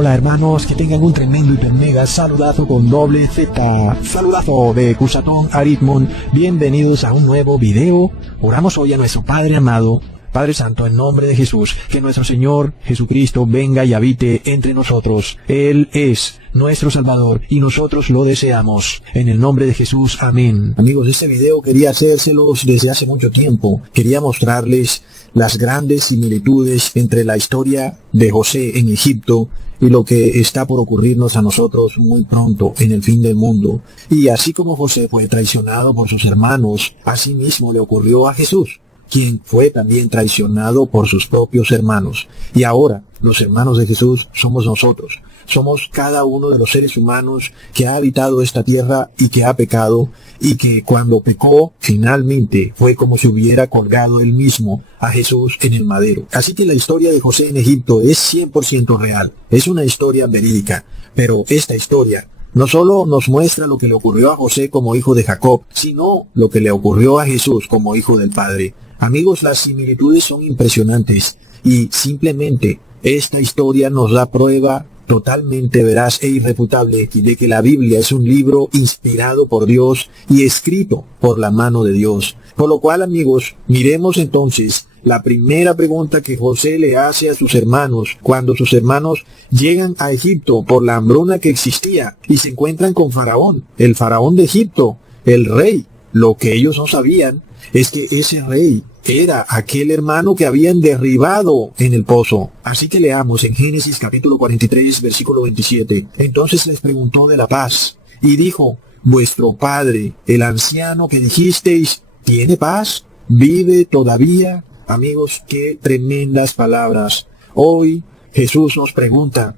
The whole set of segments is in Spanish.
Hola hermanos, que tengan un tremendo hiper mega saludazo con doble Z. Saludazo de Cusatón Aritmon. Bienvenidos a un nuevo video. Oramos hoy a nuestro Padre amado, Padre Santo, en nombre de Jesús, que nuestro Señor Jesucristo venga y habite entre nosotros. Él es nuestro Salvador y nosotros lo deseamos. En el nombre de Jesús, amén. Amigos, este video quería hacérselos desde hace mucho tiempo. Quería mostrarles las grandes similitudes entre la historia de José en Egipto y lo que está por ocurrirnos a nosotros muy pronto en el fin del mundo. Y así como José fue traicionado por sus hermanos, así mismo le ocurrió a Jesús, quien fue también traicionado por sus propios hermanos. Y ahora, los hermanos de Jesús somos nosotros. Somos cada uno de los seres humanos que ha habitado esta tierra y que ha pecado, y que cuando pecó, finalmente fue como si hubiera colgado él mismo a Jesús en el madero. Así que la historia de José en Egipto es 100% real. Es una historia verídica, pero esta historia no solo nos muestra lo que le ocurrió a José como hijo de Jacob, sino lo que le ocurrió a Jesús como hijo del Padre. Amigos, las similitudes son impresionantes y simplemente esta historia nos da prueba totalmente veraz e irrefutable de que la Biblia es un libro inspirado por Dios y escrito por la mano de Dios. Por lo cual, amigos, miremos entonces la primera pregunta que José le hace a sus hermanos cuando sus hermanos llegan a Egipto por la hambruna que existía y se encuentran con Faraón, el Faraón de Egipto, el rey. Lo que ellos no sabían es que ese rey era aquel hermano que habían derribado en el pozo. Así que leamos en Génesis capítulo 43, versículo 27. Entonces les preguntó de la paz, y dijo: ¿Vuestro padre, el anciano que dijisteis, tiene paz? ¿Vive todavía? Amigos, qué tremendas palabras. Hoy Jesús nos pregunta: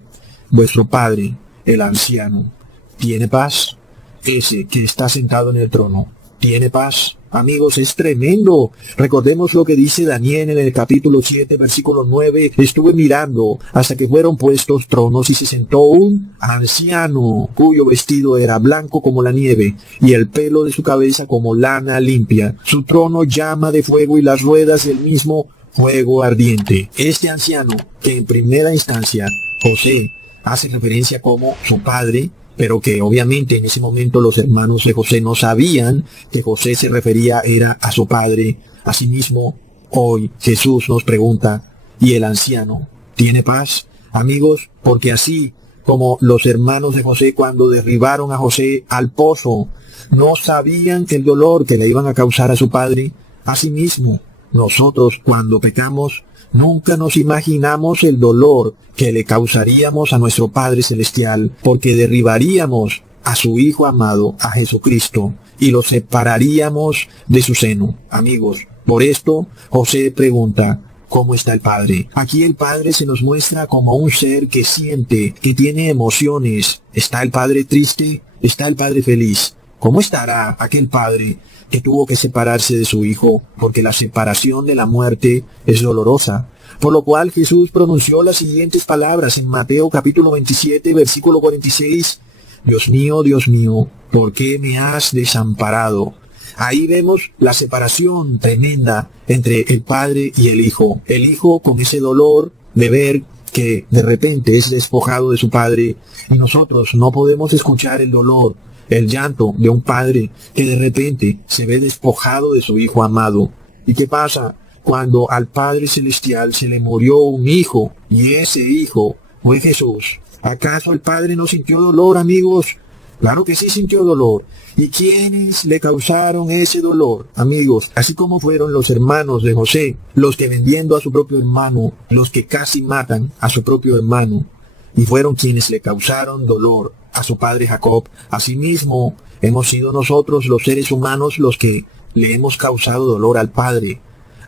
¿vuestro padre, el anciano, tiene paz? Ese que está sentado en el trono, ¿tiene paz? Amigos, es tremendo. Recordemos lo que dice Daniel en el capítulo 7, versículo 9. Estuve mirando hasta que fueron puestos tronos y se sentó un anciano, cuyo vestido era blanco como la nieve y el pelo de su cabeza como lana limpia. Su trono llama de fuego y las ruedas del mismo fuego ardiente. Este anciano, que en primera instancia José hace referencia como su padre, pero que obviamente en ese momento los hermanos de José no sabían que José se refería era a su padre. Asimismo, hoy Jesús nos pregunta: ¿y el anciano tiene paz? Amigos, porque así como los hermanos de José cuando derribaron a José al pozo, no sabían que el dolor que le iban a causar a su padre, asimismo, nosotros cuando pecamos, nunca nos imaginamos el dolor que le causaríamos a nuestro Padre Celestial, porque derribaríamos a su Hijo amado, a Jesucristo, y lo separaríamos de su seno. Amigos, por esto José pregunta: ¿cómo está el Padre? Aquí el Padre se nos muestra como un ser que siente, que tiene emociones. ¿Está el Padre triste? ¿Está el Padre feliz? ¿Cómo estará aquel Padre que tuvo que separarse de su Hijo? Porque la separación de la muerte es dolorosa. Por lo cual Jesús pronunció las siguientes palabras en Mateo capítulo 27, versículo 46. Dios mío, ¿por qué me has desamparado? Ahí vemos la separación tremenda entre el Padre y el Hijo. El Hijo con ese dolor de ver que de repente es despojado de su Padre, y nosotros no podemos escuchar el dolor, el llanto de un padre que de repente se ve despojado de su Hijo amado. ¿Y qué pasa cuando al Padre Celestial se le murió un hijo, y ese hijo fue Jesús? ¿Acaso el Padre no sintió dolor, amigos? Claro que sí sintió dolor. ¿Y quiénes le causaron ese dolor? Amigos, así como fueron los hermanos de José, los que vendiendo a su propio hermano, los que casi matan a su propio hermano, y fueron quienes le causaron dolor a su padre Jacob, asimismo hemos sido nosotros los seres humanos los que le hemos causado dolor al Padre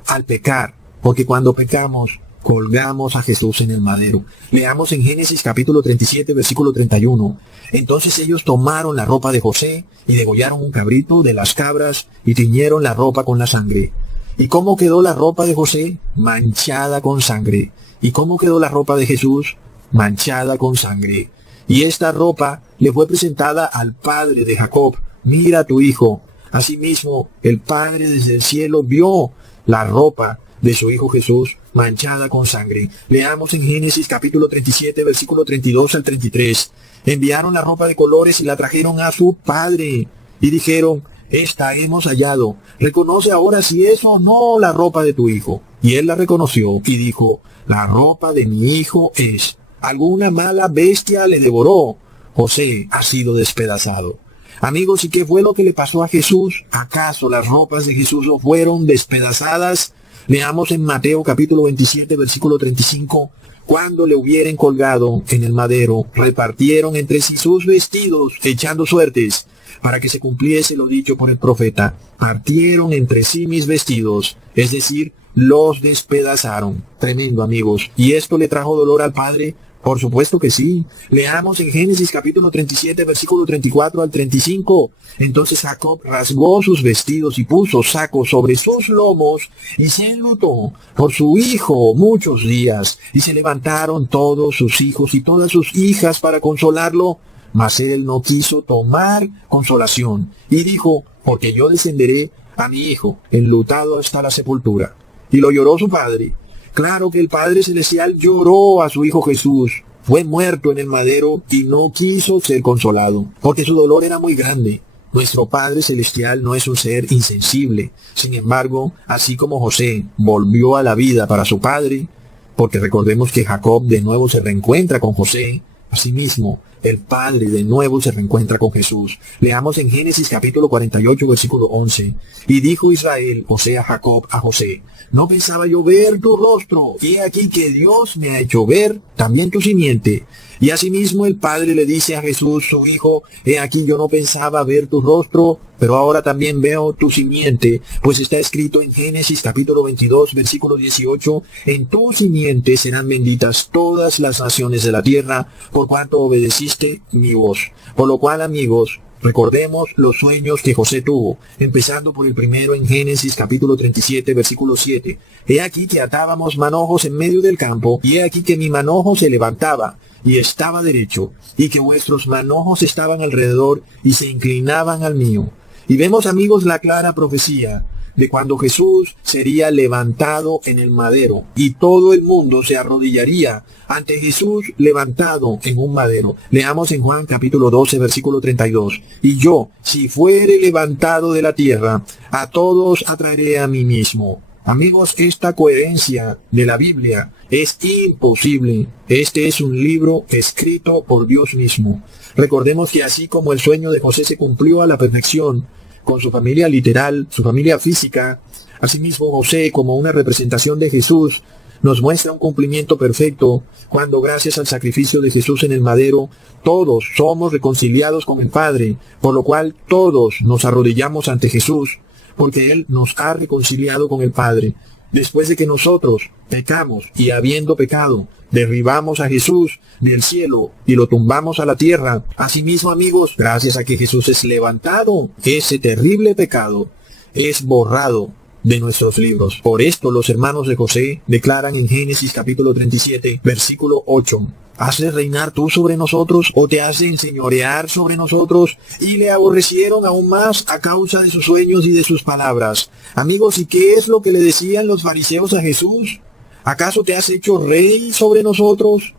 al pecar, porque cuando pecamos colgamos a Jesús en el madero. Leamos en Génesis capítulo 37, versículo 31. Entonces ellos tomaron la ropa de José y degollaron un cabrito de las cabras y tiñeron la ropa con la sangre. ¿Y cómo quedó la ropa de José? Manchada con sangre. ¿Y cómo quedó la ropa de Jesús? Manchada con sangre. Y esta ropa le fue presentada al padre de Jacob. Mira a tu hijo. Asimismo, el Padre desde el cielo vio la ropa de su Hijo Jesús manchada con sangre. Leamos en Génesis capítulo 37, versículo 32 al 33. Enviaron la ropa de colores y la trajeron a su padre. Y dijeron, esta hemos hallado. Reconoce ahora si es o no la ropa de tu hijo. Y él la reconoció y dijo, la ropa de mi hijo es. Alguna mala bestia le devoró. José ha sido despedazado. Amigos, ¿y qué fue lo que le pasó a Jesús? ¿Acaso las ropas de Jesús no fueron despedazadas? Leamos en Mateo capítulo 27, versículo 35. Cuando le hubieren colgado en el madero, repartieron entre sí sus vestidos, echando suertes, para que se cumpliese lo dicho por el profeta. Partieron entre sí mis vestidos, es decir, los despedazaron. Tremendo, amigos. ¿Y esto le trajo dolor al Padre? Por supuesto que sí. Leamos en Génesis capítulo 37, versículo 34 al 35. Entonces Jacob rasgó sus vestidos y puso saco sobre sus lomos y se enlutó por su hijo muchos días. Y se levantaron todos sus hijos y todas sus hijas para consolarlo. Mas él no quiso tomar consolación. Y dijo, porque yo descenderé a mi hijo, enlutado hasta la sepultura. Y lo lloró su padre. Claro que el Padre Celestial lloró a su Hijo Jesús. Fue muerto en el madero y no quiso ser consolado, porque su dolor era muy grande. Nuestro Padre Celestial no es un ser insensible. Sin embargo, así como José volvió a la vida para su padre, porque recordemos que Jacob de nuevo se reencuentra con José, asimismo, el Padre de nuevo se reencuentra con Jesús. Leamos en Génesis capítulo 48, versículo 11. Y dijo Israel, o sea Jacob, a José, no pensaba yo ver tu rostro, y he aquí que Dios me ha hecho ver también tu simiente. Y asimismo el Padre le dice a Jesús, su Hijo, he aquí yo no pensaba ver tu rostro, pero ahora también veo tu simiente, pues está escrito en Génesis capítulo 22, versículo 18, en tu simiente serán benditas todas las naciones de la tierra, por cuanto obedeciste mi voz. Por lo cual, amigos, recordemos los sueños que José tuvo, empezando por el primero en Génesis capítulo 37, versículo 7. He aquí que atábamos manojos en medio del campo, y he aquí que mi manojo se levantaba, y estaba derecho, y que vuestros manojos estaban alrededor, y se inclinaban al mío. Y vemos, amigos, la clara profecía de cuando Jesús sería levantado en el madero, y todo el mundo se arrodillaría ante Jesús levantado en un madero. Leamos en Juan capítulo 12, versículo 32. Y yo, si fuere levantado de la tierra, a todos atraeré a mí mismo. Amigos, esta coherencia de la Biblia es imposible. Este es un libro escrito por Dios mismo. Recordemos que así como el sueño de José se cumplió a la perfección, con su familia literal, su familia física, asimismo José, como una representación de Jesús, nos muestra un cumplimiento perfecto cuando gracias al sacrificio de Jesús en el madero, todos somos reconciliados con el Padre, por lo cual todos nos arrodillamos ante Jesús, porque Él nos ha reconciliado con el Padre. Después de que nosotros pecamos y habiendo pecado, derribamos a Jesús del cielo y lo tumbamos a la tierra. Asimismo, amigos, gracias a que Jesús es levantado, ese terrible pecado es borrado de nuestros libros. Por esto los hermanos de José declaran en Génesis capítulo 37, versículo 8. ¿Has de reinar tú sobre nosotros, o te has de enseñorear sobre nosotros? Y le aborrecieron aún más a causa de sus sueños y de sus palabras. Amigos, ¿y qué es lo que le decían los fariseos a Jesús? ¿Acaso te has hecho rey sobre nosotros?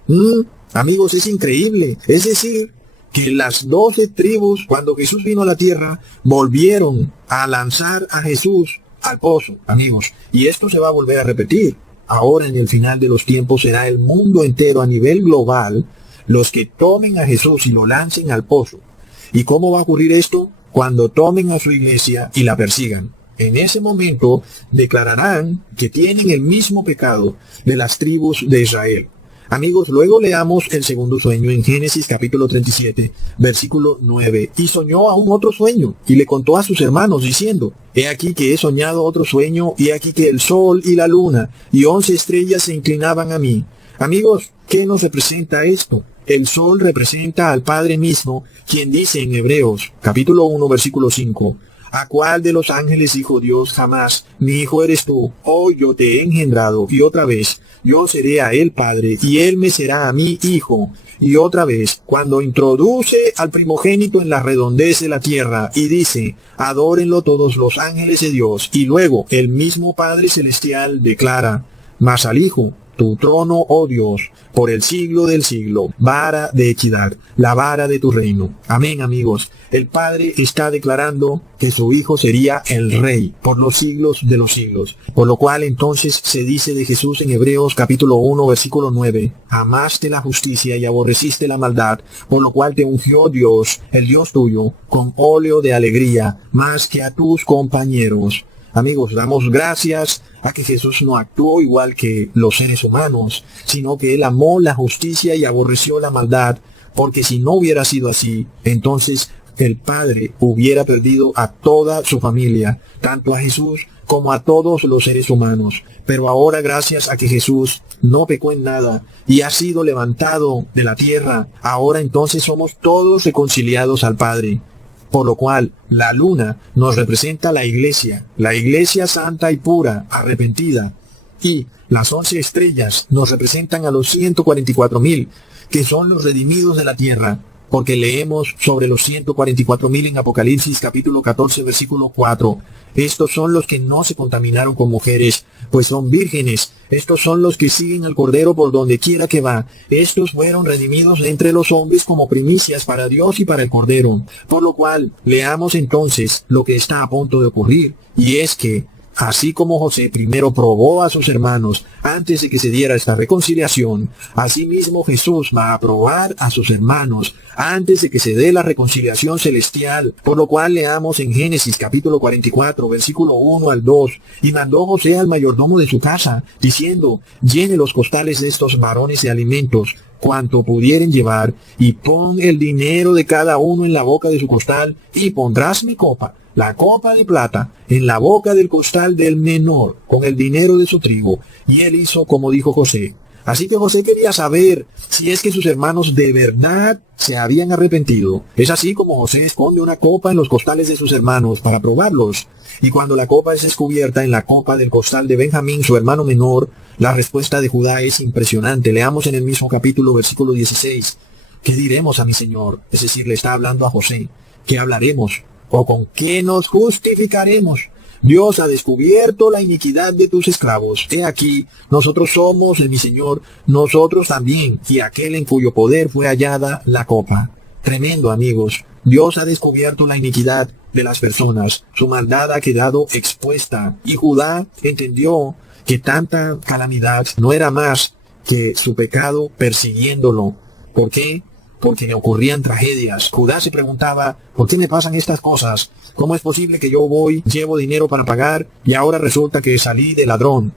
Amigos, es increíble. Es decir, que las 12 tribus, cuando Jesús vino a la tierra, volvieron a lanzar a Jesús al pozo, amigos. Y esto se va a volver a repetir. Ahora en el final de los tiempos será el mundo entero a nivel global los que tomen a Jesús y lo lancen al pozo. ¿Y cómo va a ocurrir esto? Cuando tomen a su iglesia y la persigan. En ese momento declararán que tienen el mismo pecado de las tribus de Israel. Amigos, luego leamos el segundo sueño en Génesis capítulo 37, versículo 9. Y soñó aún otro sueño, y le contó a sus hermanos, diciendo, he aquí que he soñado otro sueño, y aquí que el sol y la luna, y 11 estrellas se inclinaban a mí. Amigos, ¿qué nos representa esto? El sol representa al Padre mismo, quien dice en Hebreos, capítulo 1, versículo 5, ¿a cuál de los ángeles dijo Dios jamás, mi hijo eres tú, hoy yo te he engendrado? Y otra vez, yo seré a él padre, y él me será a mí hijo. Y otra vez, cuando introduce al primogénito en la redondez de la tierra, y dice, adórenlo todos los ángeles de Dios. Y luego, el mismo Padre Celestial declara, mas al Hijo, tu trono, oh Dios, por el siglo del siglo, vara de equidad, la vara de tu reino. Amén, amigos. El Padre está declarando que su Hijo sería el Rey por los siglos de los siglos. Por lo cual entonces se dice de Jesús en Hebreos capítulo 1, versículo 9, amaste la justicia y aborreciste la maldad, por lo cual te ungió Dios, el Dios tuyo, con óleo de alegría, más que a tus compañeros. Amigos, damos gracias a que Jesús no actuó igual que los seres humanos, sino que Él amó la justicia y aborreció la maldad, porque si no hubiera sido así, entonces el Padre hubiera perdido a toda su familia, tanto a Jesús como a todos los seres humanos. Pero ahora, gracias a que Jesús no pecó en nada y ha sido levantado de la tierra, ahora entonces somos todos reconciliados al Padre. Por lo cual, la luna nos representa la iglesia santa y pura, arrepentida. Y las 11 estrellas nos representan a los 144,000, que son los redimidos de la tierra, porque leemos sobre los 144,000 en Apocalipsis capítulo 14, versículo 4. Estos son los que no se contaminaron con mujeres, pues son vírgenes. Estos son los que siguen al Cordero por donde quiera que va. Estos fueron redimidos entre los hombres como primicias para Dios y para el Cordero. Por lo cual, leamos entonces lo que está a punto de ocurrir, y es que así como José primero probó a sus hermanos antes de que se diera esta reconciliación, asimismo Jesús va a probar a sus hermanos antes de que se dé la reconciliación celestial. Por lo cual leamos en Génesis capítulo 44, versículo 1 al 2, y mandó José al mayordomo de su casa, diciendo, llene los costales de estos varones de alimentos, cuanto pudieren llevar, y pon el dinero de cada uno en la boca de su costal, y pondrás mi copa, la copa de plata, en la boca del costal del menor, con el dinero de su trigo. Y él hizo como dijo José. Así que José quería saber si es que sus hermanos de verdad se habían arrepentido. Es así como José esconde una copa en los costales de sus hermanos para probarlos. Y cuando la copa es descubierta en la copa del costal de Benjamín, su hermano menor, la respuesta de Judá es impresionante. Leamos en el mismo capítulo, versículo 16. ¿Qué diremos a mi Señor? Es decir, le está hablando a José. ¿Qué hablaremos? ¿O con qué nos justificaremos? Dios ha descubierto la iniquidad de tus esclavos. He aquí, nosotros somos, mi Señor, nosotros también, y aquel en cuyo poder fue hallada la copa. Tremendo, amigos. Dios ha descubierto la iniquidad de las personas. Su maldad ha quedado expuesta. Y Judá entendió que tanta calamidad no era más que su pecado persiguiéndolo. ¿Por qué? Porque le ocurrían tragedias. Judá se preguntaba, ¿por qué me pasan estas cosas? ¿Cómo es posible que yo llevo dinero para pagar y ahora resulta que salí de ladrón?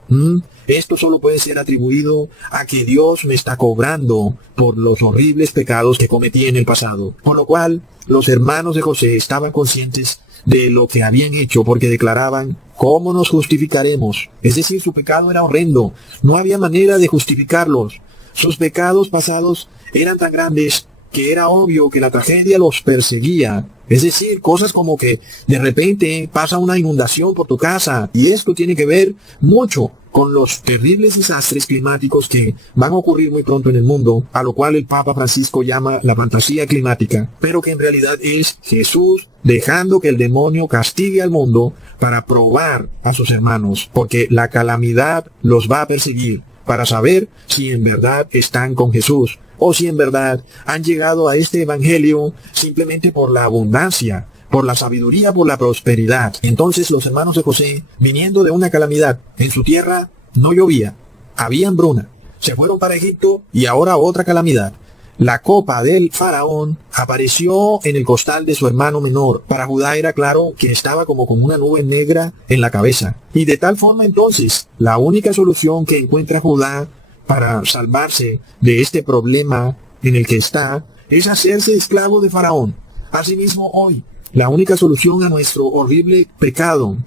Esto solo puede ser atribuido a que Dios me está cobrando por los horribles pecados que cometí en el pasado. Por lo cual, los hermanos de José estaban conscientes de lo que habían hecho, porque declaraban, ¿cómo nos justificaremos? Es decir, su pecado era horrendo. No había manera de justificarlos. Sus pecados pasados eran tan grandes que era obvio que la tragedia los perseguía. Es decir, cosas como que de repente pasa una inundación por tu casa, y esto tiene que ver mucho con los terribles desastres climáticos que van a ocurrir muy pronto en el mundo, a lo cual el Papa Francisco llama la fantasía climática, pero que en realidad es Jesús dejando que el demonio castigue al mundo para probar a sus hermanos, porque la calamidad los va a perseguir, para saber si en verdad están con Jesús, o si en verdad han llegado a este evangelio simplemente por la abundancia, por la sabiduría, por la prosperidad. Entonces los hermanos de José, viniendo de una calamidad, en su tierra no llovía, había hambruna, se fueron para Egipto y ahora otra calamidad. La copa del faraón apareció en el costal de su hermano menor. Para Judá era claro que estaba como con una nube negra en la cabeza. Y de tal forma entonces, la única solución que encuentra Judá para salvarse de este problema en el que está, es hacerse esclavo de Faraón. Asimismo hoy, la única solución a nuestro horrible pecado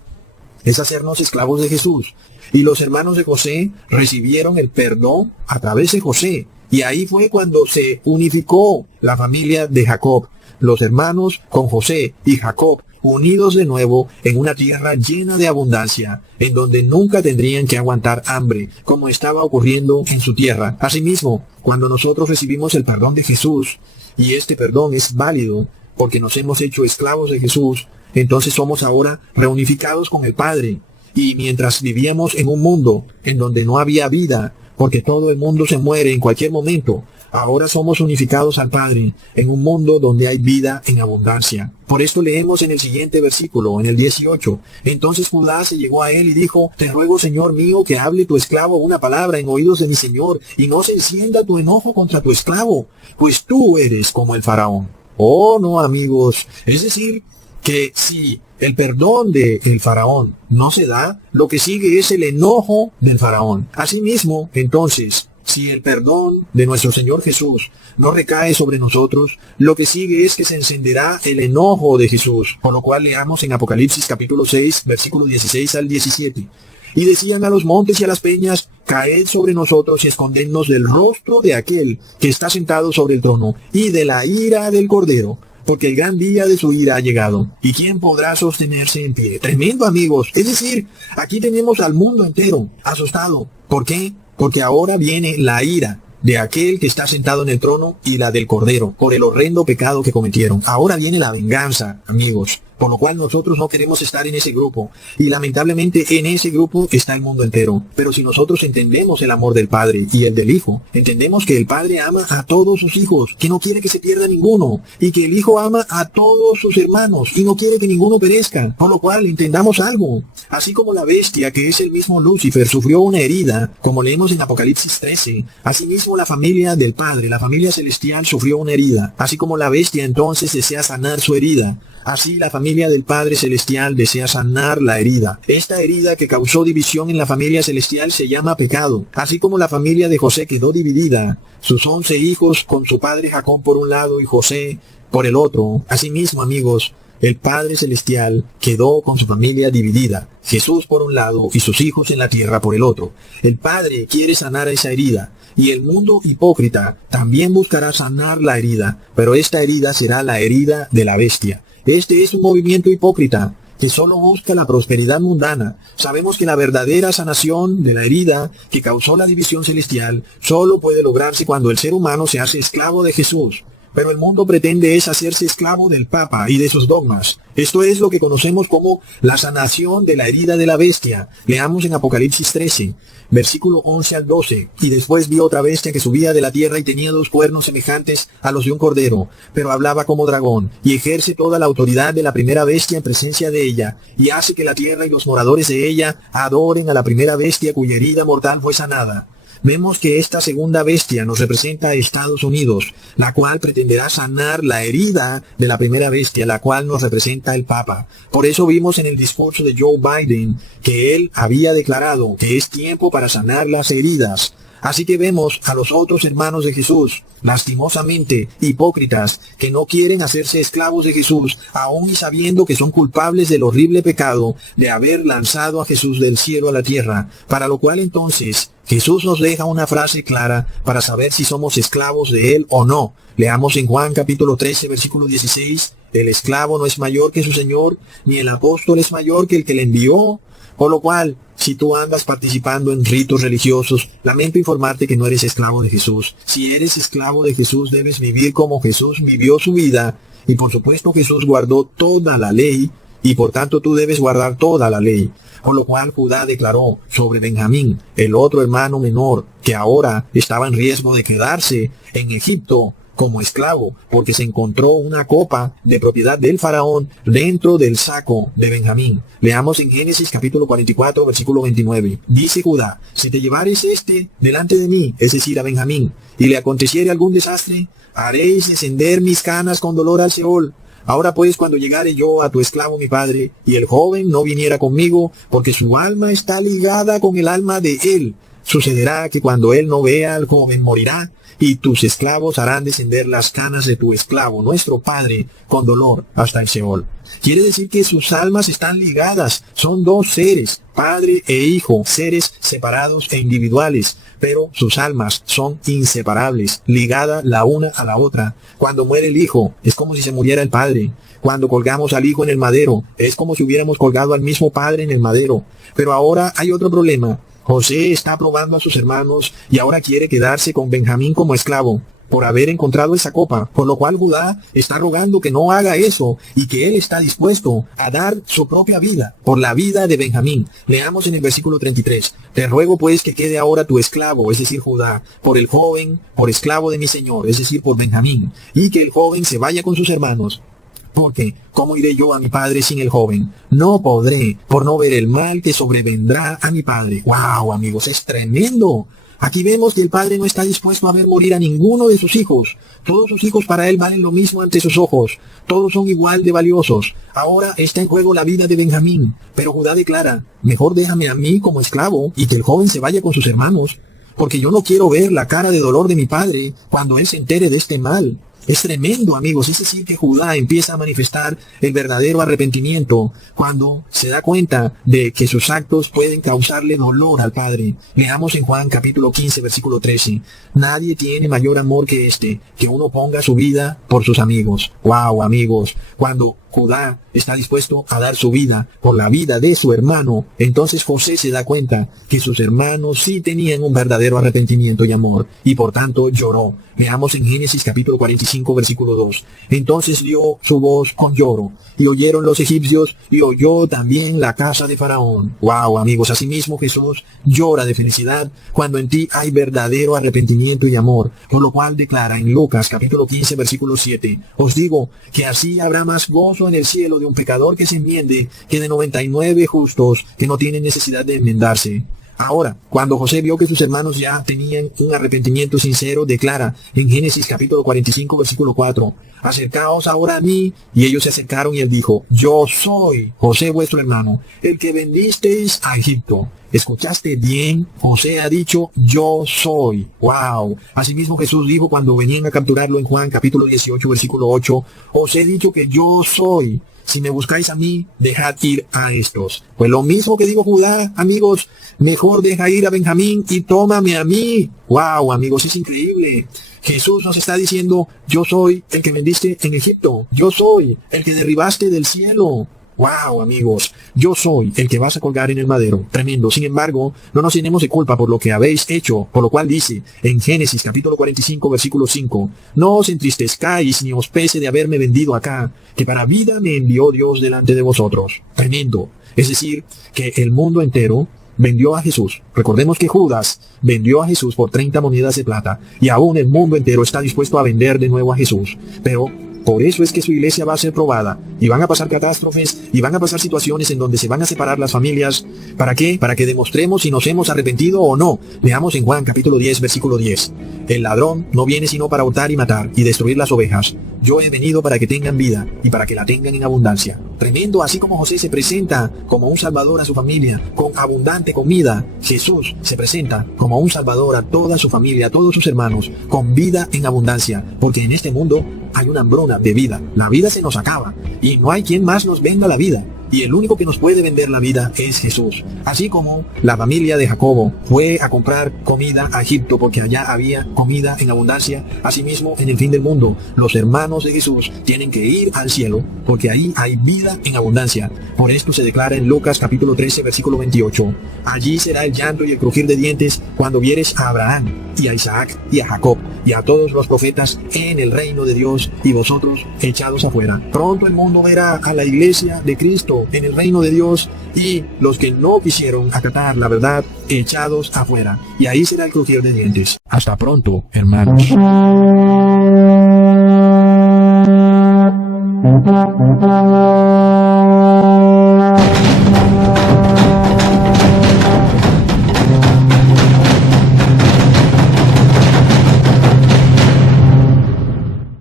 es hacernos esclavos de Jesús. Y los hermanos de José recibieron el perdón a través de José. Y ahí fue cuando se unificó la familia de Jacob, los hermanos con José y Jacob, unidos de nuevo en una tierra llena de abundancia, en donde nunca tendrían que aguantar hambre, como estaba ocurriendo en su tierra. Asimismo, cuando nosotros recibimos el perdón de Jesús, y este perdón es válido porque nos hemos hecho esclavos de Jesús, entonces somos ahora reunificados con el Padre. Y mientras vivíamos en un mundo en donde no había vida, porque todo el mundo se muere en cualquier momento, ahora somos unificados al Padre en un mundo donde hay vida en abundancia. Por esto leemos en el siguiente versículo, en el 18. Entonces Judá se llegó a él y dijo: Te ruego, Señor mío, que hable tu esclavo una palabra en oídos de mi Señor, y no se encienda tu enojo contra tu esclavo, pues tú eres como el faraón. Oh, no, amigos. Es decir, que si el perdón del faraón no se da, lo que sigue es el enojo del faraón. Asimismo, entonces, si el perdón de nuestro Señor Jesús no recae sobre nosotros, lo que sigue es que se encenderá el enojo de Jesús. Por lo cual leamos en Apocalipsis capítulo 6, versículo 16 al 17. Y decían a los montes y a las peñas: Caed sobre nosotros y escondednos del rostro de aquel que está sentado sobre el trono y de la ira del Cordero, porque el gran día de su ira ha llegado. ¿Y quién podrá sostenerse en pie? Tremendo, amigos. Es decir, aquí tenemos al mundo entero asustado. ¿Por qué? Porque ahora viene la ira de aquel que está sentado en el trono y la del Cordero, por el horrendo pecado que cometieron. Ahora viene la venganza, amigos. Por lo cual nosotros no queremos estar en ese grupo. Y lamentablemente en ese grupo está el mundo entero. Pero si nosotros entendemos el amor del Padre y el del Hijo, entendemos que el Padre ama a todos sus hijos, que no quiere que se pierda ninguno, y que el Hijo ama a todos sus hermanos y no quiere que ninguno perezca. Por lo cual entendamos algo. Así como la bestia, que es el mismo Lucifer, sufrió una herida, como leemos en Apocalipsis 13, asimismo la familia del Padre, la familia celestial, sufrió una herida. Así como la bestia entonces desea sanar su herida, así la familia del Padre Celestial desea sanar la herida. Esta herida que causó división en la familia celestial se llama pecado. Así como la familia de José quedó dividida, sus 11 hijos con su padre Jacob por un lado y José por el otro. Asimismo, amigos, el Padre Celestial quedó con su familia dividida. Jesús por un lado y sus hijos en la tierra por el otro. El Padre quiere sanar esa herida. Y el mundo hipócrita también buscará sanar la herida. Pero esta herida será la herida de la bestia. Este es un movimiento hipócrita que solo busca la prosperidad mundana. Sabemos que la verdadera sanación de la herida que causó la división celestial solo puede lograrse cuando el ser humano se hace esclavo de Jesús. Pero el mundo pretende es hacerse esclavo del Papa y de sus dogmas. Esto es lo que conocemos como la sanación de la herida de la bestia. Leamos en Apocalipsis 13, versículo 11 al 12. Y después vi otra bestia que subía de la tierra y tenía 2 cuernos semejantes a los de un cordero, pero hablaba como dragón, y ejerce toda la autoridad de la primera bestia en presencia de ella, y hace que la tierra y los moradores de ella adoren a la primera bestia cuya herida mortal fue sanada. Vemos que esta segunda bestia nos representa a Estados Unidos, la cual pretenderá sanar la herida de la primera bestia, la cual nos representa el Papa. Por eso vimos en el discurso de Joe Biden que él había declarado que es tiempo para sanar las heridas. Así que vemos a los otros hermanos de Jesús, lastimosamente hipócritas, que no quieren hacerse esclavos de Jesús, aun y sabiendo que son culpables del horrible pecado de haber lanzado a Jesús del cielo a la tierra, para lo cual entonces Jesús nos deja una frase clara para saber si somos esclavos de Él o no. Leamos en Juan capítulo 13, versículo 16, el esclavo no es mayor que su Señor, ni el apóstol es mayor que el que le envió. Por lo cual, si tú andas participando en ritos religiosos, lamento informarte que no eres esclavo de Jesús. Si eres esclavo de Jesús, debes vivir como Jesús vivió su vida. Y por supuesto Jesús guardó toda la ley, y por tanto tú debes guardar toda la ley. Por lo cual Judá declaró sobre Benjamín, el otro hermano menor, que ahora estaba en riesgo de quedarse en Egipto como esclavo, porque se encontró una copa de propiedad del faraón dentro del saco de Benjamín. Leamos en Génesis capítulo 44, versículo 29. Dice Judá: si te llevares delante de mí, es decir, a Benjamín, y le aconteciere algún desastre, haréis descender mis canas con dolor al Seol. Ahora pues, cuando llegare yo a tu esclavo mi padre, y el joven no viniera conmigo, porque su alma está ligada con el alma de él, sucederá que cuando él no vea al joven morirá, y tus esclavos harán descender las canas de tu esclavo, nuestro padre, con dolor hasta el Seol. Quiere decir que sus almas están ligadas. Son 2 seres, padre e hijo, seres separados e individuales, pero sus almas son inseparables, ligadas la una a la otra. Cuando muere el hijo, es como si se muriera el padre. Cuando colgamos al hijo en el madero, es como si hubiéramos colgado al mismo padre en el madero. Pero ahora hay otro problema. José está probando a sus hermanos y ahora quiere quedarse con Benjamín como esclavo. por haber encontrado esa copa, por lo cual Judá está rogando que no haga eso y que él está dispuesto a dar su propia vida por la vida de Benjamín. Leamos en el versículo 33. Te ruego pues que quede ahora tu esclavo, es decir, Judá, por el joven, por esclavo de mi señor, es decir, por Benjamín, y que el joven se vaya con sus hermanos. Porque, ¿cómo iré yo a mi padre sin el joven? No podré, por no ver el mal que sobrevendrá a mi padre. ¡Wow, amigos! Es tremendo. Aquí vemos que el padre no está dispuesto a ver morir a ninguno de sus hijos. Todos sus hijos para él valen lo mismo ante sus ojos. Todos son igual de valiosos. Ahora está en juego la vida de Benjamín. Pero Judá declara, mejor déjame a mí como esclavo y que el joven se vaya con sus hermanos. Porque yo no quiero ver la cara de dolor de mi padre cuando él se entere de este mal. Es tremendo, amigos. Es decir, que Judá empieza a manifestar el verdadero arrepentimiento cuando se da cuenta de que sus actos pueden causarle dolor al Padre. Leamos en Juan capítulo 15, versículo 13. Nadie tiene mayor amor que este, que uno ponga su vida por sus amigos. ¡Wow, amigos! Cuando Judá está dispuesto a dar su vida por la vida de su hermano, entonces José se da cuenta que sus hermanos sí tenían un verdadero arrepentimiento y amor, y por tanto lloró. Veamos en Génesis capítulo 45, versículo 2. Entonces dio su voz con lloro, y oyeron los egipcios, y oyó también la casa de Faraón. ¡Wow, amigos! Asimismo Jesús llora de felicidad cuando en ti hay verdadero arrepentimiento y amor, por lo cual declara en Lucas capítulo 15, versículo 7. Os digo que así habrá más gozo en el cielo de un pecador que se enmiende que de 99 justos que no tienen necesidad de enmendarse. Ahora, cuando José vio que sus hermanos ya tenían un arrepentimiento sincero, declara en Génesis capítulo 45, versículo 4, acercaos ahora a mí, y ellos se acercaron y él dijo, yo soy José vuestro hermano, el que vendisteis a Egipto. ¿Escuchaste bien? José ha dicho, yo soy. ¡Wow! Asimismo Jesús dijo cuando venían a capturarlo en Juan capítulo 18, versículo 8, os he dicho que yo soy. Si me buscáis a mí, dejad ir a estos. Pues lo mismo que digo Judá, amigos, mejor deja ir a Benjamín y tómame a mí. ¡Wow, amigos! Es increíble. Jesús nos está diciendo, yo soy el que vendiste en Egipto. Yo soy el que derribaste del cielo. ¡Wow, amigos! Yo soy el que vas a colgar en el madero. Tremendo. Sin embargo, no nos llenemos de culpa por lo que habéis hecho, por lo cual dice en Génesis capítulo 45, versículo 5, no os entristezcáis ni os pese de haberme vendido acá, que para vida me envió Dios delante de vosotros. Tremendo. Es decir, que el mundo entero vendió a Jesús. Recordemos que Judas vendió a Jesús por 30 monedas de plata, y aún el mundo entero está dispuesto a vender de nuevo a Jesús. Pero por eso es que su iglesia va a ser probada, y van a pasar catástrofes, y van a pasar situaciones en donde se van a separar las familias. ¿Para qué? Para que demostremos si nos hemos arrepentido o no. Veamos en Juan capítulo 10, versículo 10. El ladrón no viene sino para hurtar y matar, y destruir las ovejas. Yo he venido para que tengan vida, y para que la tengan en abundancia. Tremendo, así como José se presenta como un salvador a su familia, con abundante comida, Jesús se presenta como un salvador a toda su familia, a todos sus hermanos, con vida en abundancia, porque en este mundo hay una hambruna de vida. La vida se nos acaba, y no hay quien más nos venda la vida. Y el único que nos puede vender la vida es Jesús. Así como la familia de Jacobo fue a comprar comida a Egipto porque allá había comida en abundancia, asimismo en el fin del mundo, los hermanos de Jesús tienen que ir al cielo porque ahí hay vida en abundancia. Por esto se declara en Lucas capítulo 13, versículo 28. Allí será el llanto y el crujir de dientes cuando vieres a Abraham y a Isaac y a Jacob y a todos los profetas en el reino de Dios y vosotros echados afuera. Pronto el mundo verá a la iglesia de Cristo en el reino de Dios y los que no quisieron acatar la verdad echados afuera. Y ahí será el crujir de dientes. Hasta pronto, hermanos.